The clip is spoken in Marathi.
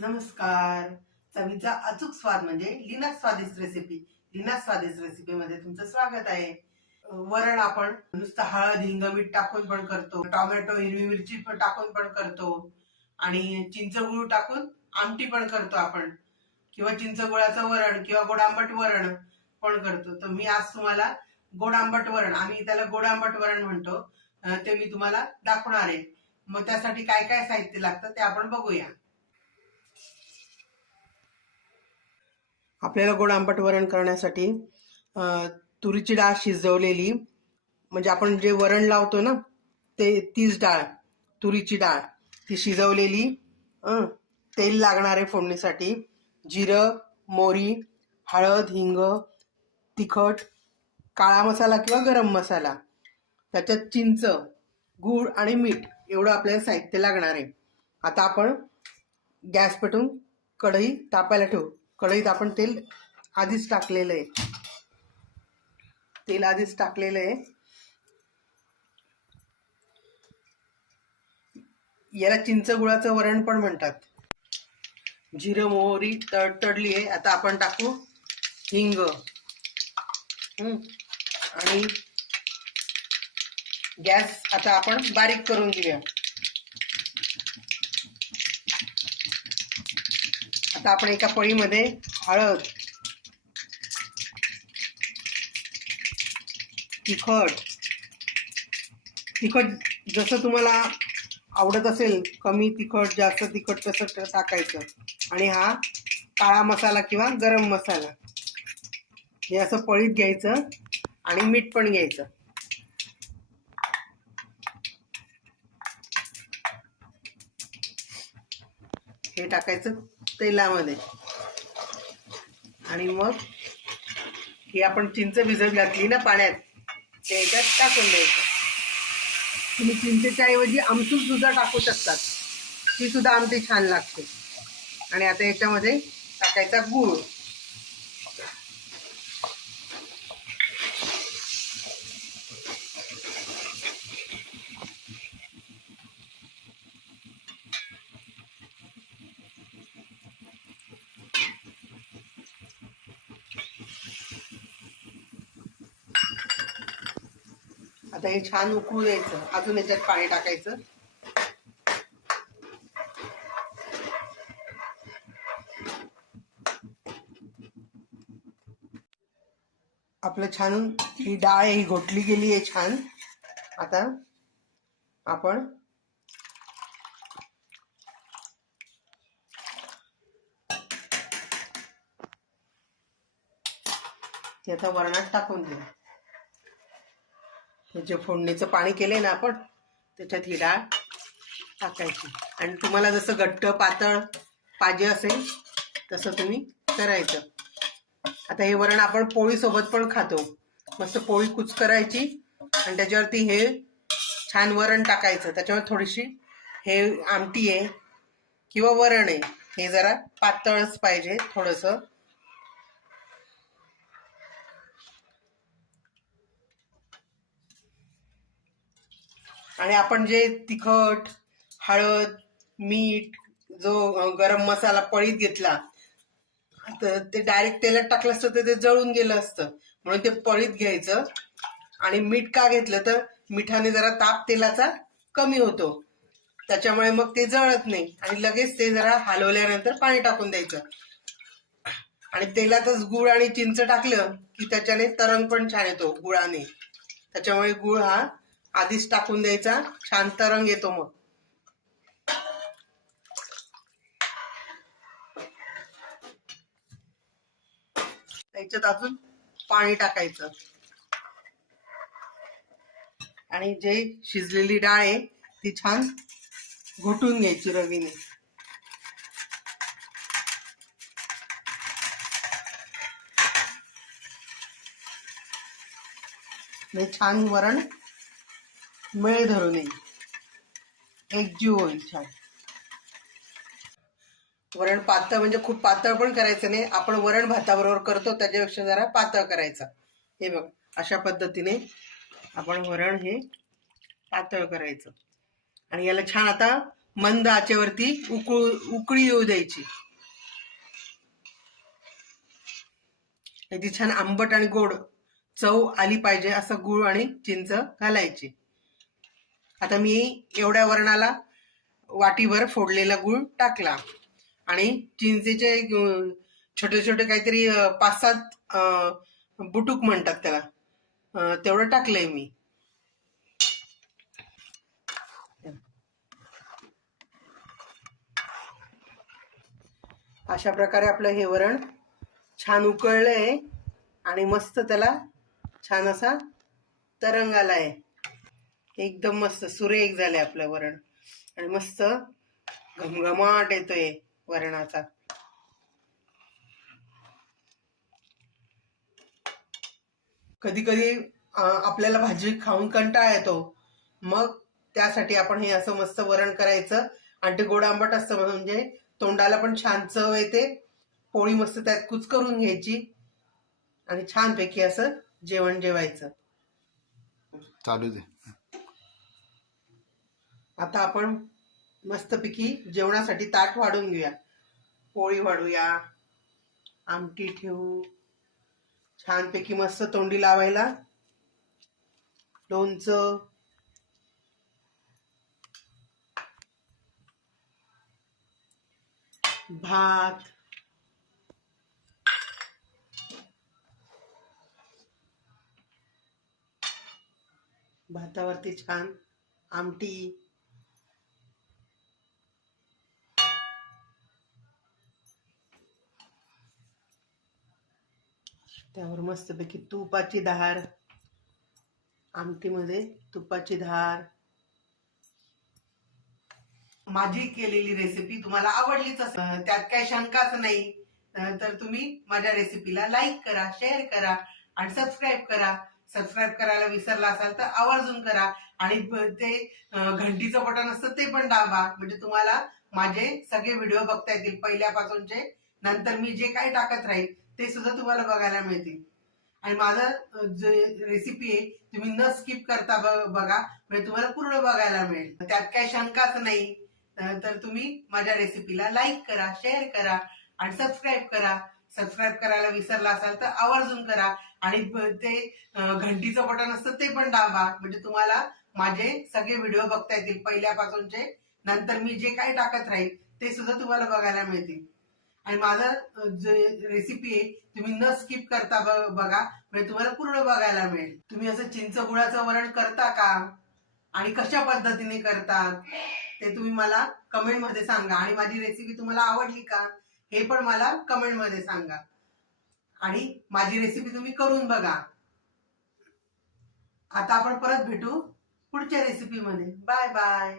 नमस्कार. चवीचा अचूक स्वाद म्हणजे लिना स्वादिष्ट रेसिपी लिना स्वादिष्ट रेसिपी मध्ये तुमचं स्वागत आहे. वरण आपण नुसतं हळद हिंग मीठ टाकून पण करतो. टोमॅटो हिरवी मिरची पण टाकून पण करतो. आणि चिंच गुळ टाकून आमटी पण करतो आपण. किंवा चिंच गुळाचं वरण किंवा गोड आंबट वरण पण करतो. तर मी आज तुम्हाला गोड आंबट वरण आम्ही त्याला गोड आंबट वरण म्हणतो. ते मी तुम्हाला दाखवणार आहे. मग त्यासाठी काय काय साहित्य लागतं ते आपण बघूया. आपल्याला गोड आंबट वरण करण्यासाठी तुरीची डाळ शिजवलेली. म्हणजे आपण जे वरण लावतो ना ते तीच डाळ तुरीची डाळ ती शिजवलेली. तेल लागणार आहे फोडणीसाठी जिरं मोरी हळद हिंग तिखट काळा मसाला किंवा गरम मसाला त्याच्यात चिंच गूळ आणि मीठ एवढं आपल्याला साहित्य लागणार आहे. आता आपण गॅस पेटून कढई तापायला ठेवू. कढईत आपण तेल आधीच टाकलेलं आहे. तेल आधीच टाकलेलं आहे. याला चिंच गुळाचं वरण पण म्हणतात. जिरं मोहरी तडतडली आहे. आता आपण टाकू हिंग. आणि गॅस आता आपण बारीक करून घेऊया. आता आपण एका पळीमध्ये हळद तिखट तिखट जसं तुम्हाला आवडत असेल कमी तिखट जास्त तिखट तसं टाकायचं. आणि हा काळा मसाला किंवा गरम मसाला. हे असं पळीत घ्यायचं आणि मीठ पण घ्यायचं. हे टाकायचं. तेलामध्ये. आणि मग ही आपण चिंच भिजत घातली ना पाण्यात ते याच्यात टाकून द्यायचं. तुम्ही चिंचेच्या ऐवजी आमसूल सुद्धा टाकू शकतात. ती सुद्धा आमटी छान लागते. आणि आता याच्यामध्ये टाकायचा गूळ. आता हे छान उकळू द्यायचं. अजून याच्यात पाणी टाकायचं. आपलं छान ही डाळ ही घोटली गेली आहे छान. आता आपण ते आता वरणात टाकून देऊ. हे जे फोडणीचं पाणी केले ना आपण त्याच्यात ही डाळ टाकायची. आणि तुम्हाला जसं घट्ट पातळ पाहिजे असेल तसं तुम्ही करायचं. आता हे वरण आपण पोळीसोबत पण खातो. मस्त पोळी कुच करायची आणि त्याच्यावरती हे छान वरण टाकायचं. त्याच्यावर थोडीशी हे आमटी आहे किंवा वरण आहे. हे जरा पातळच पाहिजे थोडंसं. आणि आपण जे तिखट हळद मीठ जो गरम मसाला पळीत घेतला तर ते डायरेक्ट तेलात टाकलं असतं तर ते जळून गेलं असतं. म्हणून ते पळीत घ्यायचं. आणि मीठ का घेतलं तर मिठाने जरा ताप तेलाचा कमी होतो. त्याच्यामुळे मग ते जळत नाही. आणि लगेच ते जरा हलवल्यानंतर पाणी टाकून द्यायचं. आणि तेलातच गुळ आणि चिंच टाकलं की त्याच्याने तरंग पण छान येतो गुळाने. त्याच्यामुळे गुळ हा आधीच टाकून द्यायचा. शांत रंग येतो मग. त्याच्यात अजून पाणी टाकायचं. आणि जे शिजलेली डाळ आहे ती छान घोटून घ्यायची रवीने. म्हणजे छान वरण मेळ धरून येईल एकजीव होईल छान. वरण पातळ म्हणजे खूप पातळ पण करायचं नाही. आपण वरण भाताबरोबर करतो त्याच्यापेक्षा जरा पातळ करायचं. हे बघ अशा पद्धतीने आपण वरण हे पातळ करायचं. आणि याला छान आता मंद आचेवरती उकळू उकळी येऊ द्यायची. ती छान आंबट आणि गोड चव आली पाहिजे असं गुळ आणि चिंच घालायची. आता मी एवढ्या वरणाला वाटीभर फोडलेला गुळ टाकला. आणि चिंचेचे छोटे छोटे काहीतरी पाच सात बुटूक म्हणतात त्याला. तेवढं टाकलंय मी. अशा प्रकारे आपलं हे वरण छान उकळलंय आणि मस्त त्याला छान असा तरंग आलाय एकदम मस्त सुरेख झाले आपलं वरण. आणि मस्त घमघमाट येतोय वरणाचा. कधी कधी आपल्याला भाजी खाऊन कंटाळा येतो. मग त्यासाठी आपण हे असं मस्त वरण करायचं. आणि ते गोड आंबट असतं म्हणजे तोंडाला पण छान चव येते. पोळी मस्त त्यात कुच करून घ्यायची. आणि छानपैकी असं जेवण जेवायचं. चालू दे. आता आपण मस्तपैकी जेवणासाठी ताट वाढून घेऊया. पोळी वाढूया. आमटी ठेवू. छानपैकी मस्त तोंडी लावायला. लोणचं. भात. भातावरती छान आमटी. त्यावर मस्तपैकी तुपाची धार. आमटीमध्ये तुपाची धार. माझी केलेली रेसिपी तुम्हाला आवडलीच असेल. त्यात काही शंकाच नाही. तर तुम्ही माझ्या रेसिपीला लाईक करा शेअर करा आणि सबस्क्राईब करा. सबस्क्राईब करायला विसरला असाल तर आवर्जून करा. आणि ते घंटीचं बटन असतं ते पण दाबा. म्हणजे तुम्हाला माझे सगळे व्हिडिओ बघता येतील पहिल्यापासूनचे. नंतर मी जे काही टाकत राहील ते सुद्धा तुम्हाला बघायला मिळतील. आणि माझं जे रेसिपी आहे तुम्ही न स्किप करता बघा. म्हणजे तुम्हाला पूर्ण बघायला मिळेल. त्यात काही शंकाच नाही. तर तुम्ही माझ्या रेसिपीला लाईक करा शेअर करा आणि सबस्क्राईब करा. सबस्क्राईब करायला विसरला असाल तर आवर्जून करा. आणि ते घंटीचं बटन असतं ते पण दाबा. म्हणजे तुम्हाला माझे सगळे व्हिडिओ बघता येतील पहिल्यापासूनचे. नंतर मी जे काही टाकत राहील ते सुद्धा तुम्हाला बघायला मिळतील. आणि माझं जे रेसिपी आहे तुम्ही न स्किप करता बघा. म्हणजे तुम्हाला पूर्ण बघायला मिळेल. तुम्ही असं चिंच गुळाचं वरण करता का? आणि कशा पद्धतीने करतात ते तुम्ही मला कमेंटमध्ये सांगा. आणि माझी रेसिपी तुम्हाला आवडली का? हे पण मला कमेंटमध्ये सांगा. आणि माझी रेसिपी तुम्ही करून बघा. आता आपण परत भेटू पुढच्या रेसिपीमध्ये बाय बाय